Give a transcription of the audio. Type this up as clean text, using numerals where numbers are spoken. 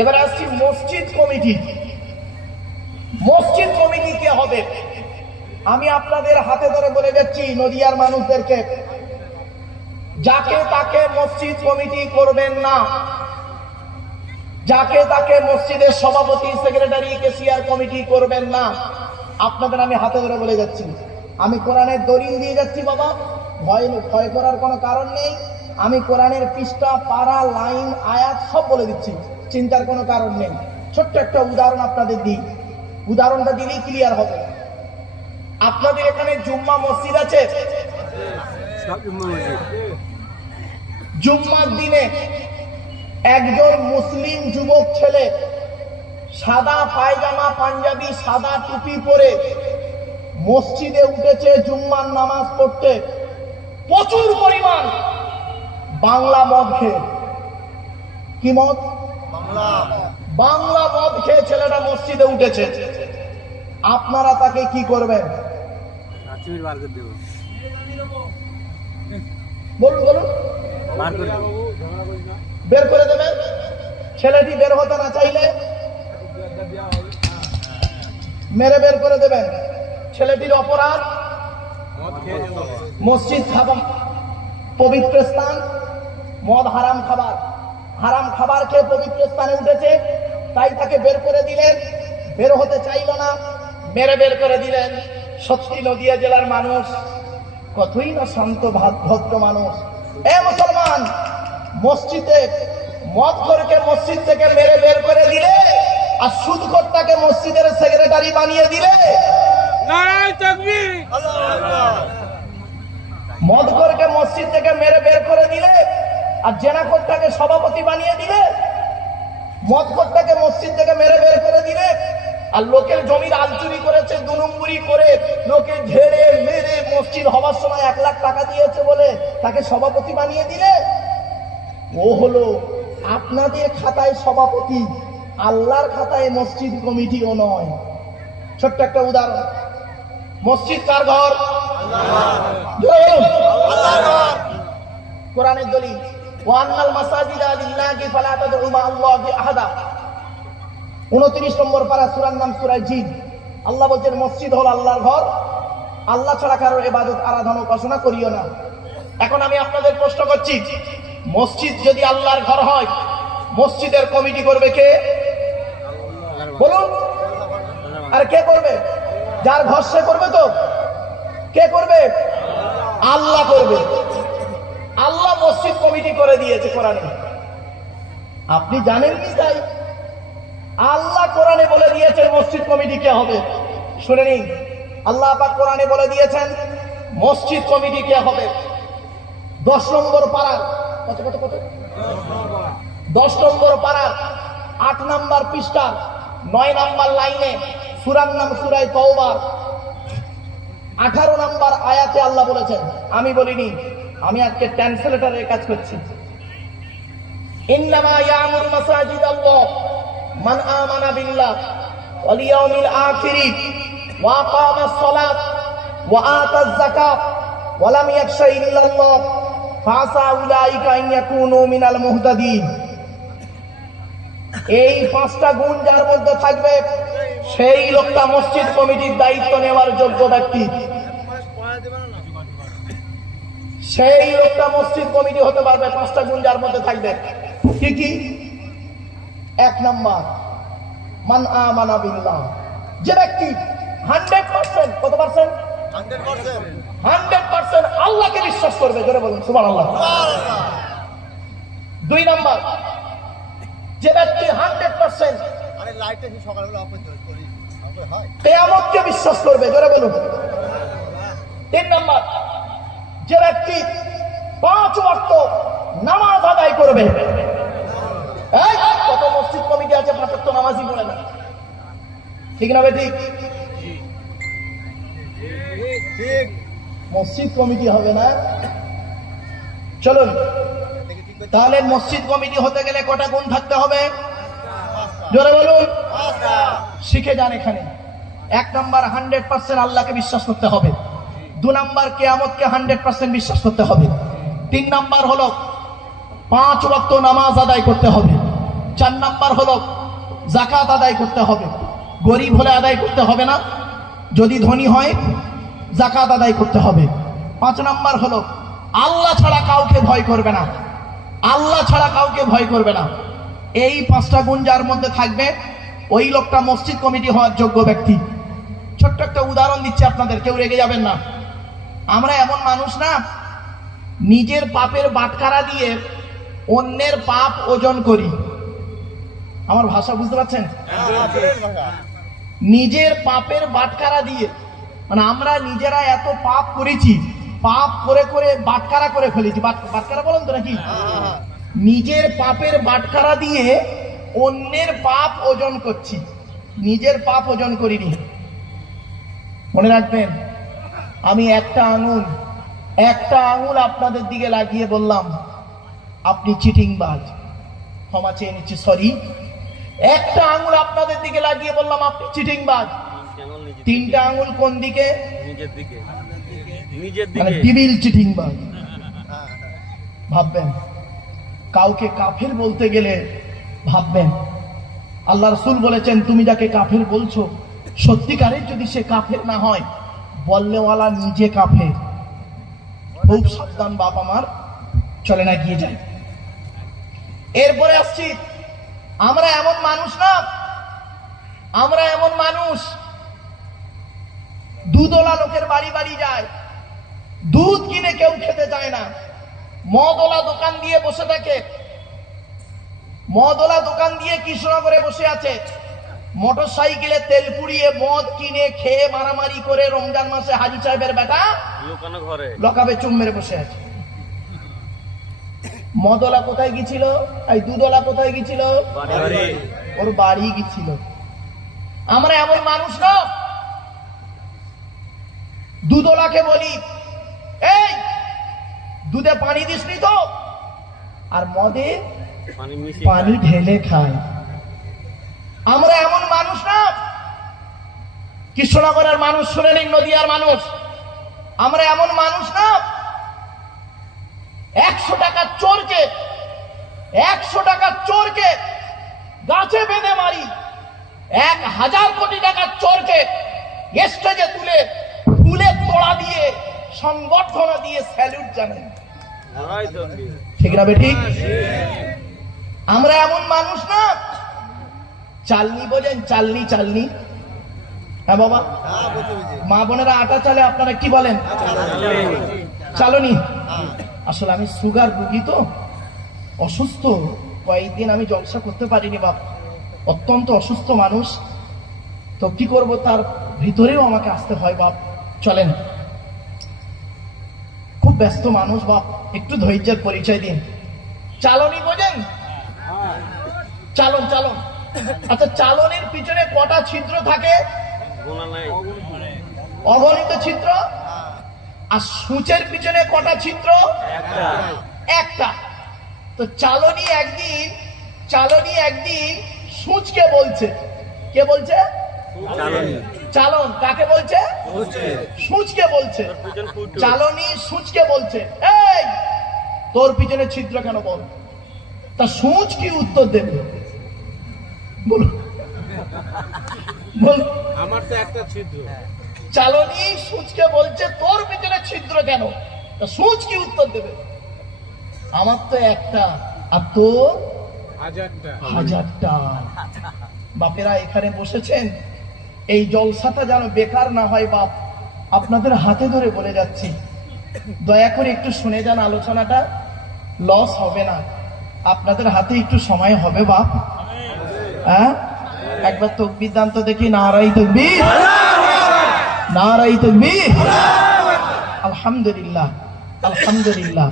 এবার আসছি মসজিদ কমিটি। মসজিদ কমিটি কে হবে? আমি আপনাদের হাতে ধরে বলে যাচ্ছি নদিয়ার মানুষদেরকে, যাকে তাকে মসজিদ কমিটি করবেন না, যাকে তাকে মসজিদের সভাপতি, সেক্রেটারি, কেশিয়ার কমিটি করবেন না। আপনাদের আমি হাতে ধরে বলে যাচ্ছি, আমি কোরআনের দলিল দিয়ে যাচ্ছি বাবা, ভয় করার কোনো কারণ নেই। আমি কোরআনের পৃষ্ঠা, পারা, লাইন, আয়াত সব বলে দিচ্ছি, চিন্তার কোনো কারণ নেই। ছোট্ট একটা উদাহরণ আপনাদের দিই, উদাহরণটা দিলেই ক্লিয়ার হবে। আপনাদের এখানে জুম্মা মসজিদ আছে? জুম্মার দিনে একজন মুসলিম যুবক ছেলে সাদা পায়জামা, পাঞ্জাবি, সাদা টুপি পরে মসজিদে উঠেছে জুম্মার নামাজ পড়তে, প্রচুর পরিমাণ বাংলা মদ খেয়ে। কি মদ? বাংলা মদ খেয়ে ছেলেটা মসজিদে উঠেছে। আপনারা তাকে কি করবেন? বলুন বলুন। বের করে দেবেন? ছেলেটি বের হতে না চাইলে মেরে বের করে দেবেন। ছেলেটির অপরাধ, মসজিদ খাবার পবিত্র স্থান, মদ হারাম খাবার, হারাম খাবার খেয়ে পবিত্র স্থানে উঠেছে, তাই তাকে বের করে দিলেন। বের হতে চাইল না, মেরে বের করে দিলেন। সত্যি নদিয়া জেলার মানুষ কতই না শান্ত ভদ্র মানুষ। এ মুসলমান, মসজিদে মদখোরকে মসজিদ থেকে মেরে বের করে দিলে আর সুদখোরটাকে মসজিদের সেক্রেটারি বানিয়ে দিলে, মদখোরকে মসজিদ থেকে মেরে বের করে দিলে আর জেনাখোরটাকে সভাপতি বানিয়ে দিলে, মদখোরটাকে মসজিদ থেকে মেরে বের করে দিলে আর লোকের জমির আলচুরি করেছে, 2 নম্বরি করে লোকে ঝেড়ে মেরে মসজিদ হওয়ার সময় 1 লাখ টাকা দিয়েছে বলে তাকে সভাপতি বানিয়ে দিলে। ও হলো আপনাদের খাতায় সভাপতি, আল্লাহর খাতায় মসজিদ কমিটিও নয়। ছোট্ট একটা উদাহরণ, মসজিদ কার ঘর? কোরআনের দলিল, ওয়ান্নাল মাসাজিদা লিল্লাহি ফালা তাদউ মা আল্লাহি আহাদা। 29 নম্বর পারা, সূরার নাম সূরা জিন। আল্লাহ বলছেন মসজিদ হলো আল্লাহর ঘর, আল্লাহ ছাড়া কারোর ইবাদত, আরাধনা, উপাসনা করিও না। এখন আমি আপনাদের প্রশ্ন করছি, মসজিদ যদি আল্লাহর ঘর হয়, মসজিদের কমিটি করবে কে? বলুন। আর কে করবে? যার ঘর সে করবে তো? কে করবে? আল্লাহ করবে। আল্লাহ মসজিদ কমিটি করে দিয়েছে কোরআনে। আপনি জানেননি তাই? আল্লাহ কোরআনে বলে দিয়েছেন মসজিদ কমিটি কে হবে। শুনে নিন, আল্লাহ পাক কোরআনে বলে দিয়েছেন মসজিদ কমিটি কে হবে। 10 নম্বর পারা, কত কত কত 10 নম্বর পারা, 8 নম্বর পৃষ্ঠা, 9 নম্বর লাইনে, সূরার নাম সূরা তাওবা, 18 নম্বর আয়াতে আল্লাহ বলেছেন, আমি বলিনি, আমি আজকে ট্রান্সলেটরের কাজ করছি। ইন্নামা ইয়ামুরু মাসাজিদাল্লাহ মান আমানা বিল্লাহ ওয়াল ইয়াউমিল আখির ওয়া আকামাস সালাত ওয়া আতাজ যাকাত ওয়া লাম ইয়াখশা ইল্লাল্লাহ ফাসা উলাইকা আন ইয়াকুনু মিনাল মুহতাদিন। এই 5টা গুণ যার মধ্যে থাকবে সেই লোকটা মসজিদ কমিটির দায়িত্ব নেওয়ার যোগ্য ব্যক্তি। সেই লোকটা মসজিদ কমিটি হতে পারবে, 5টা গুণ যার মধ্যে থাকবে। কি কি? 1 নাম্বার, মান আমানা বিল্লাহ, যে ব্যক্তি 100%, কত পার্সেন্ট? 100% আল্লাহকে বিশ্বাস করবে। জোরে বলুন সুবহানাল্লাহ। 2 নাম্বার, যে ব্যক্তি 100% কিয়ামতকে বিশ্বাস করবে। জোরে বলুন। 3 নাম্বার, যে ব্যক্তি 5 ওয়াক্ত নামাজ আদায় করবে। এই কত মসজিদ কমিটি আছে 5 ওয়াক্ত নামাজই পড়ে না, ঠিক না ভাই? ঠিক। মসজিদ কমিটি হবে না। চলুন তাহলে মসজিদ কমিটি হতে গেলে কটা গুণ থাকতে হবে? জোরে বলুন। শিখে যান এখানে। 1 নাম্বার 100% আল্লাহকে বিশ্বাস করতে হবে। 2 নাম্বার কিয়ামতকে 100% বিশ্বাস করতে হবে। 3 নাম্বার হলো 5 ওয়াক্ত নামাজ আদায় করতে হবে। 4 নাম্বার হলো যাকাত আদায় করতে হবে। গরিব হলে আদায় করতে হবে না, যদি ধনী হয় যাকাত আদায় করতে হবে। 5 নাম্বার হলো আল্লাহ ছাড়া কাউকে ভয় করবে না, আল্লাহ ছাড়া কাউকে ভয় করবে না। এই 5টা গুণ যার মধ্যে থাকবে ওই লোকটা মসজিদ কমিটি হওয়ার যোগ্য ব্যক্তি। ছোট্ট একটা উদাহরণ দিচ্ছি আপনাদের, কেউ রেগে যাবেন না। আমরা এমন মানুষ না নিজের পাপের বাটখারা দিয়ে অন্যের পাপ ওজন করি। আমার ভাষা বুঝতে পারছেন? নিজের পাপের বাটখারা দিয়ে, মানে আমরা নিজেরা এত পাপ করেছি, পাপ করে করে বাটখারা করে ফেলেছি। বাটখারা বলেন তো নাকি? নিজের পাপের বাটখারা দিয়ে অন্যের পাপ ওজন করছি, নিজের পাপ ওজন করিনি। মনে রাখবেন, আমি একটা আঙুল আপনাদের দিকে লাগিয়ে বললাম আপনি চিটিংবাজ, ক্ষমা চেয়ে নিচ্ছি, সরি। একটা আঙুল আপনাদের দিকে লাগিয়ে বললাম আপনি চিটিংবাজ। 3টা আঙুল কোন দিকে? নিজের দিকে, মানে টিবিল চিটিংবাজ। ভাববেন, কাউকে কাফের বলতে গেলে ভাববেন, আল্লাহ রাসূল বলেছেন তুমি যাকে কাফের বলছো সত্যিকারের যদি সে কাফের না হয়, বললেওয়ালা নিজে কাফের। খুব সাবধান বাপ আমার, চলে না গিয়ে যাই। এরপরে আসছি, আমরা এমন মানুষ না, আমরা এমন মানুষ দুধওয়ালা লোকের বাড়ি বাড়ি যায়, দুধ কিনে কেউ খেতে চায় না। মদওয়ালা দোকান দিয়ে বসে থাকে, মদওয়ালা দোকান দিয়ে কৃষ্ণনগরে বসে আছে, মোটর সাইকেলে তেল পুড়িয়ে মদ কিনে খেয়ে মারামারি করে রমজান মাসে হাজি সাহেবের বেটা লুকানো ঘরে লকাবে চুম মেরে বসে আছে। মদওয়ালা কোথায় গিয়েছিল? এই দুধওয়ালা কোথায় গিয়েছিল? ওর বাড়ি গিয়েছিল। আমরা এমন মানুষ না, দুধওয়ালাকে বলি এই দুধে পানি দিসনি তো, আর মদে পানি ঢেলে খায়। আমরা এমন মানুষ না, কৃষ্ণনগরের মানুষ শুনে নিন, নদিয়ার মানুষ, আমরা এমন মানুষ না 100 টাকার চোরকে গাছে বেঁধে মারি, 1000 কোটি টাকার চোরকে স্টেজে তুলে ফুলের তোড়া দিয়ে সংবর্ধনা দিয়ে স্যালুট জানাই। ঠিক না বেঠিক? আমরা এমন মানুষ না, চালনি বোঝেন? চালনি, হ্যাঁ বাবা, মা বোনেরা আটা চালে আপনারা কি বলেন? চালনি। আসলে আমি সুগার রোগী তো, অসুস্থ, কয়েকদিন আমি জলসা করতে পারিনি বাপ, অত্যন্ত অসুস্থ মানুষ তো কি করব, তার ভিতরেও আমাকে আসতে হয় বাপ। চলেন, খুব ব্যস্ত মানুষ বাপ, একটু ধৈর্যের পরিচয় দিন। চালনি বোঝেন? চালন। আচ্ছা, চালনের পিছনে কটা ছিদ্র থাকে? অগণিত ছিদ্র। আর সূচের পিছনে কটা ছিদ্র? একটা। তো চালনি একদিন সূচকে বলছে, কে বলছে? চালন। কাকে বলছে? সূচকে বলছে। চালনি সূচকে বলছে এই তোর পিছনে ছিদ্র কেন বল। তা সূচ কি উত্তর দেবে? বল, আমার তো একটা ছিদ্র। চালনি সূচকে বলছে তোর পিছনে ছিদ্র কেন, তা সূচ কি উত্তর দেবে? আমার তো একটা, আর তোর 1000টা। বাপেরা এখানে বসেছেন, এই জলসাটা যেন বেকার না হয় বাপ, আপনাদের হাতে ধরে বলে যাচ্ছি, দয়া করে একটু শুনে যান, আলোচনাটা লস হবে না, আপনাদের হাতে একটু সময় হবে বাপ। হ্যাঁ, একবার তাকবীর দান তো দেখি, নারাই তাকবীর, নারাই তাকবীর। আলহামদুলিল্লাহ, আলহামদুলিল্লাহ।